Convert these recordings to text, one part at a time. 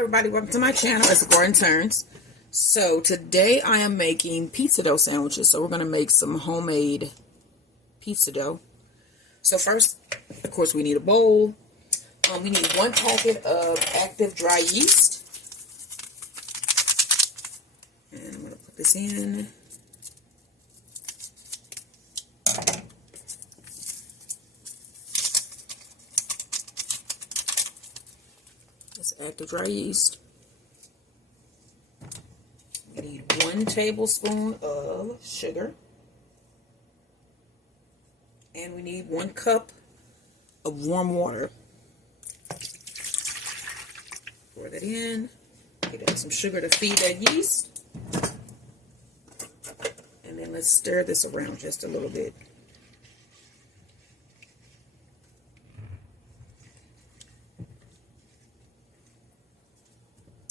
everybody, welcome to my channel. It's Gordon Turns. So today I am making pizza dough sandwiches. So we're going to make some homemade pizza dough. So first, of course, we need a bowl. We need 1 packet of active dry yeast. And I'm going to put this in. That's active dry yeast. We need 1 tablespoon of sugar. And we need 1 cup of warm water. Pour that in. Get in some sugar to feed that yeast. And then let's stir this around just a little bit.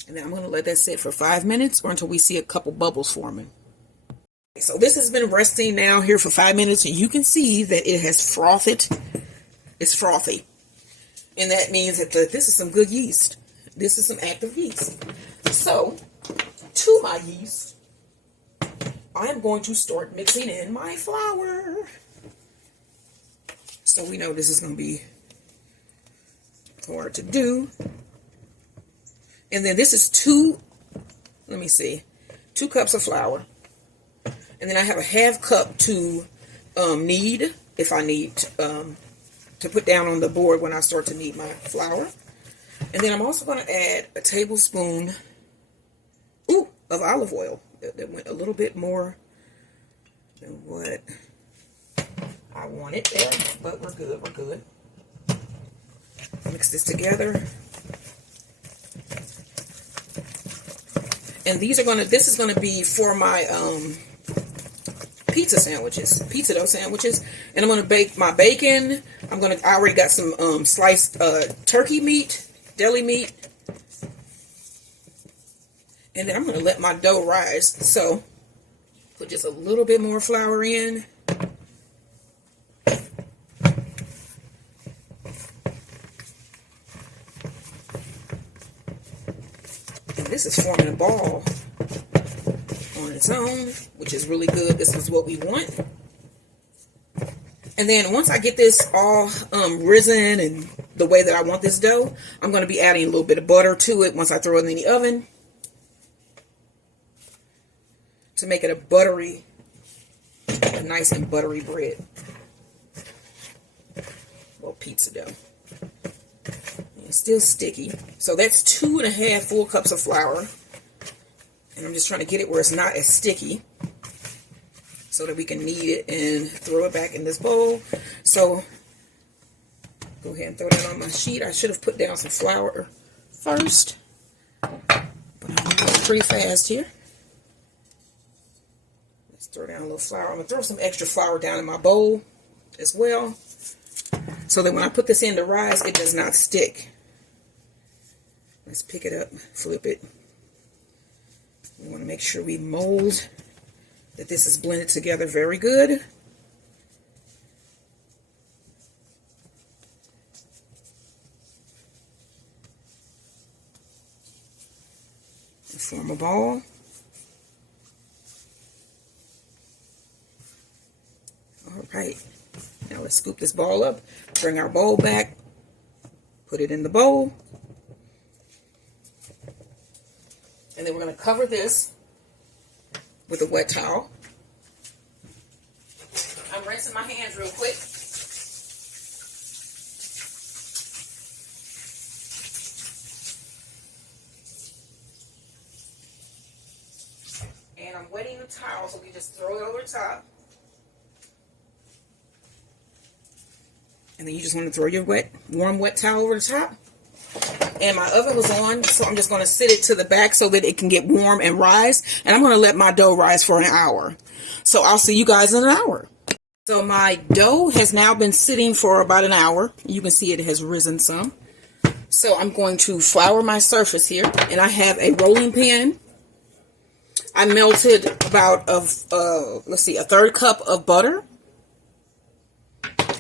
And then I'm going to let that sit for 5 minutes or until we see a couple bubbles forming. So this has been resting now here for 5 minutes, and you can see that it has frothed. It's frothy. And that means that this is some good yeast. This is some active yeast. So, to my yeast, I am going to start mixing in my flour. So we know this is going to be hard to do. And then this is 2 cups of flour. And then I have a ½ cup to knead, if I need to put down on the board when I start to knead my flour. And then I'm also going to add a tablespoon of olive oil. That went a little bit more than what I wanted there, but we're good, we're good. Mix this together. And this is going to be for my pizza dough sandwiches. And I'm going to bake my bacon. I already got some sliced turkey meat, deli meat. And then I'm going to let my dough rise. So put just a little bit more flour in. And this is forming a ball on its own, which is really good. This is what we want. And then once I get this all risen and the way that I want this dough, I'm going to be adding a little bit of butter to it once I throw it in the oven to make it a nice and buttery bread. Well, pizza dough. It's still sticky. So that's 2½ full cups of flour. And I'm just trying to get it where it's not as sticky so that we can knead it and throw it back in this bowl. So go ahead and throw that on my sheet. I should have put down some flour first, but I'm going pretty fast here. Let's throw down a little flour. I'm going to throw some extra flour down in my bowl as well so that when I put this in to rise, it does not stick. Let's pick it up, flip it. We want to make sure we mold that this is blended together very good. And form a ball. All right. Now let's scoop this ball up, bring our bowl back, put it in the bowl. And then we're going to cover this with a wet towel. I'm rinsing my hands real quick. And I'm wetting the towel, so we just throw it over the top. And then you just want to throw your warm wet towel over the top. And my oven was on, so I'm just going to sit it to the back so that it can get warm and rise. And I'm going to let my dough rise for an hour. So I'll see you guys in an hour. So my dough has now been sitting for about an hour. You can see it has risen some. So I'm going to flour my surface here. And I have a rolling pin. I melted about a 1/3 cup of butter.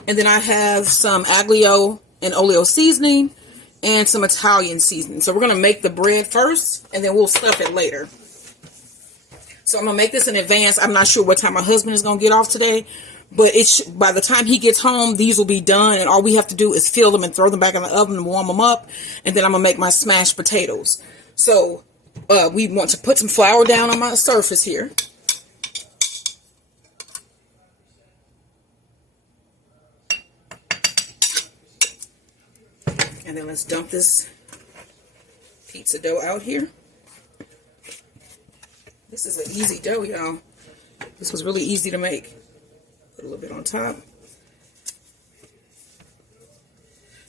And then I have some aglio and oleo seasoning and some Italian seasoning. So we're going to make the bread first, and then we'll stuff it later. So I'm going to make this in advance. I'm not sure what time my husband is going to get off today, but by the time he gets home, these will be done, and all we have to do is fill them and throw them back in the oven and warm them up, and then I'm going to make my smashed potatoes. So we want to put some flour down on my surface here. And then let's dump this pizza dough out here. This is an easy dough, y'all. This was really easy to make. Put a little bit on top.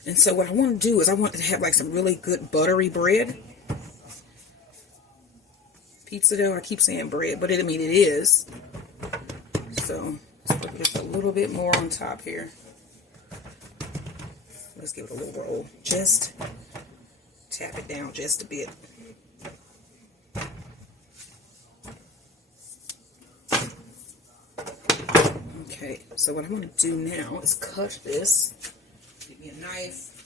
And so what I want to do is I want to have like some really good buttery bread. Pizza dough, I keep saying bread, but I mean it is. So let's put just a little bit more on top here. Let's give it a little roll. Just tap it down just a bit. Okay, so what I'm going to do now is cut this. Give me a knife.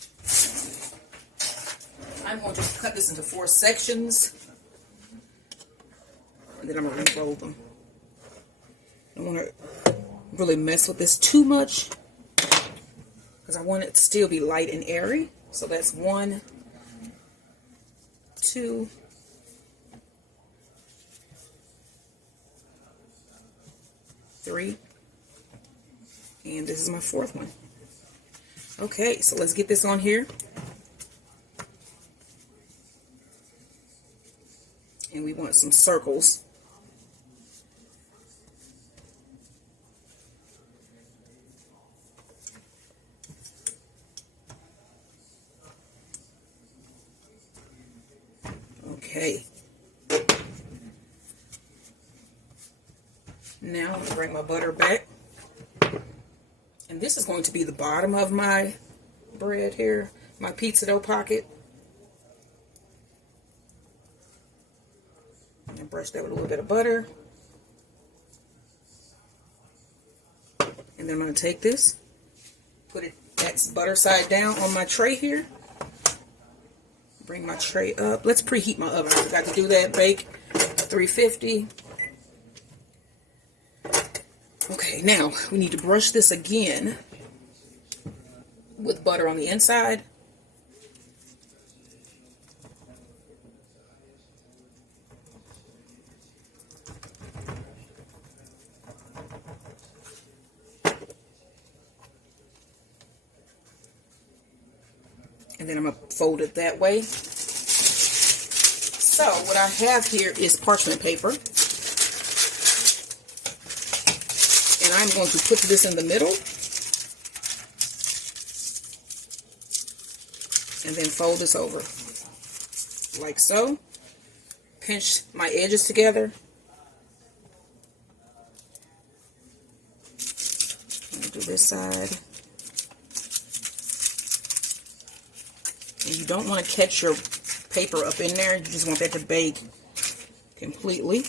I'm going to cut this into 4 sections. And then I'm going to roll them. I don't want to really mess with this too much, because I want it to still be light and airy. So that's 1, 2, 3, and this is my 4th one. Okay, so let's get this on here. And we want some circles. Okay. Now I'm going to bring my butter back. And this is going to be the bottom of my bread here, my pizza dough pocket. And brush that with a little bit of butter. And then I'm going to take this, put it, that's butter side down on my tray here. Bring my tray up. Let's preheat my oven. I forgot to do that. Bake 350. Okay, now we need to brush this again with butter on the inside. And then I'm going to fold it that way. So what I have here is parchment paper. And I'm going to put this in the middle. And then fold this over. Like so. Pinch my edges together. I'm going to do this side. And you don't want to catch your paper up in there. You just want that to bake completely.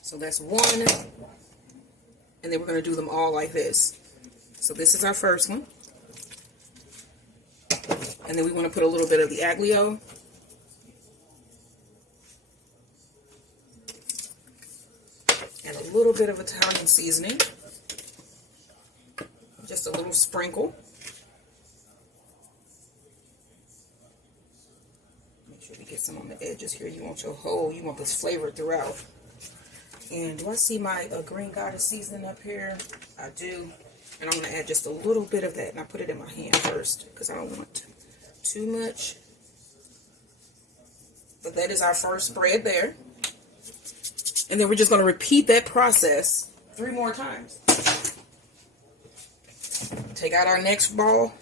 So that's one. And then we're going to do them all like this. So this is our first one. And then we want to put a little bit of the aglio. And a little bit of Italian seasoning. Just a little sprinkle. Make sure we get some on the edges here. You want you want this flavor throughout. And do I see my green goddess seasoning up here? I do. And I'm going to add just a little bit of that. And I put it in my hand first because I don't want too much. But that is our first spread there. And then we're just going to repeat that process 3 more times. Take out our next ball.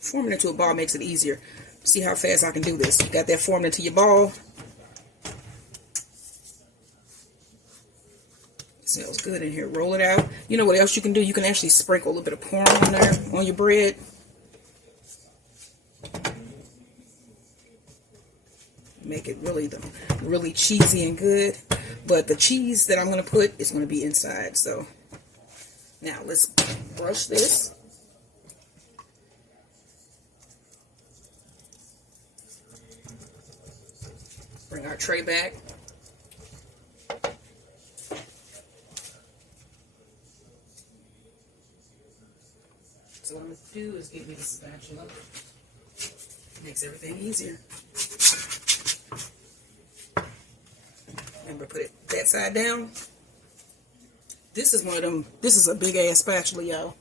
Forming it into a ball makes it easier. See how fast I can do this. You got that formed into your ball. Smells good in here. Roll it out. You know what else you can do? You can actually sprinkle a little bit of porn on there, on your bread. Make it really cheesy and good. But the cheese that I'm going to put is going to be inside. So Now let's brush this. Bring our tray back. So what I'm going to do is get me the spatula. Makes everything easier. Remember, put it that side down. This is one of them. This is a big ass spatula, y'all.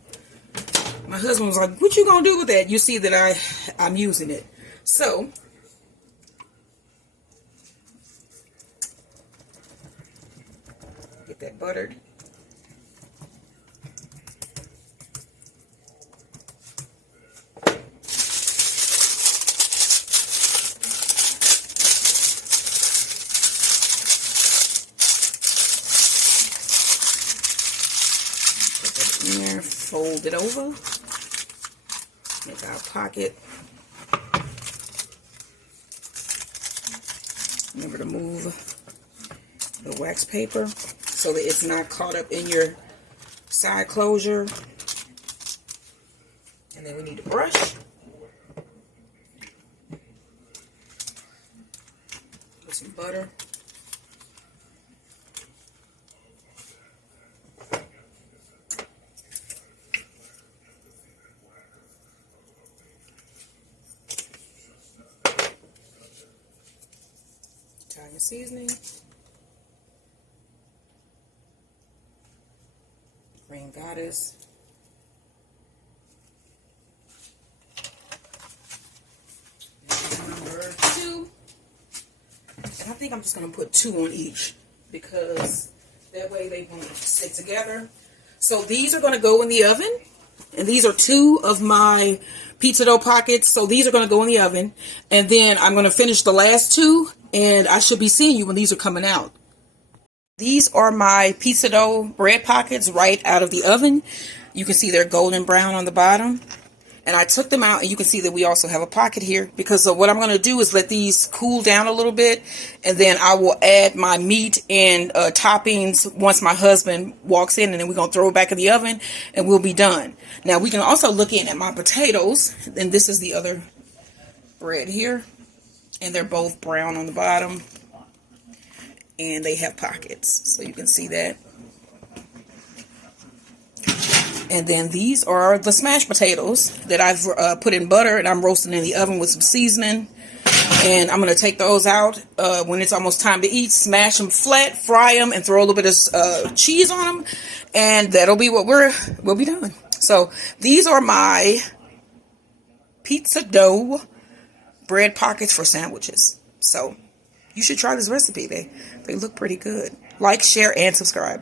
My husband was like, "What you gonna do with that?" You see that I'm using it. So get that buttered. In there, fold it over, make our pocket. Remember to move the wax paper so that it's not caught up in your side closure. And then we need to brush. Put some butter. Italian seasoning, green goddess, number 2, and I think I'm just going to put 2 on each because that way they won't stick together. So these are going to go in the oven, and these are 2 of my pizza dough pockets, so these are going to go in the oven, and then I'm going to finish the last 2, and I should be seeing you when these are coming out. These are my pizza dough bread pockets right out of the oven. You can see they're golden brown on the bottom, and I took them out, and you can see that we also have a pocket here, because what I'm going to do is let these cool down a little bit, and then I will add my meat and toppings once my husband walks in, and then we're going to throw it back in the oven, and we'll be done. Now we can also look in at my potatoes, and this is the other bread here, and they're both brown on the bottom, and they have pockets, so you can see that. And then these are the smashed potatoes that I've put in butter, and I'm roasting in the oven with some seasoning. And I'm going to take those out when it's almost time to eat, smash them flat, fry them, and throw a little bit of cheese on them, and that'll be what we'll be done. So these are my pizza dough bread pockets for sandwiches. So you should try this recipe. They look pretty good. Like, share, and subscribe.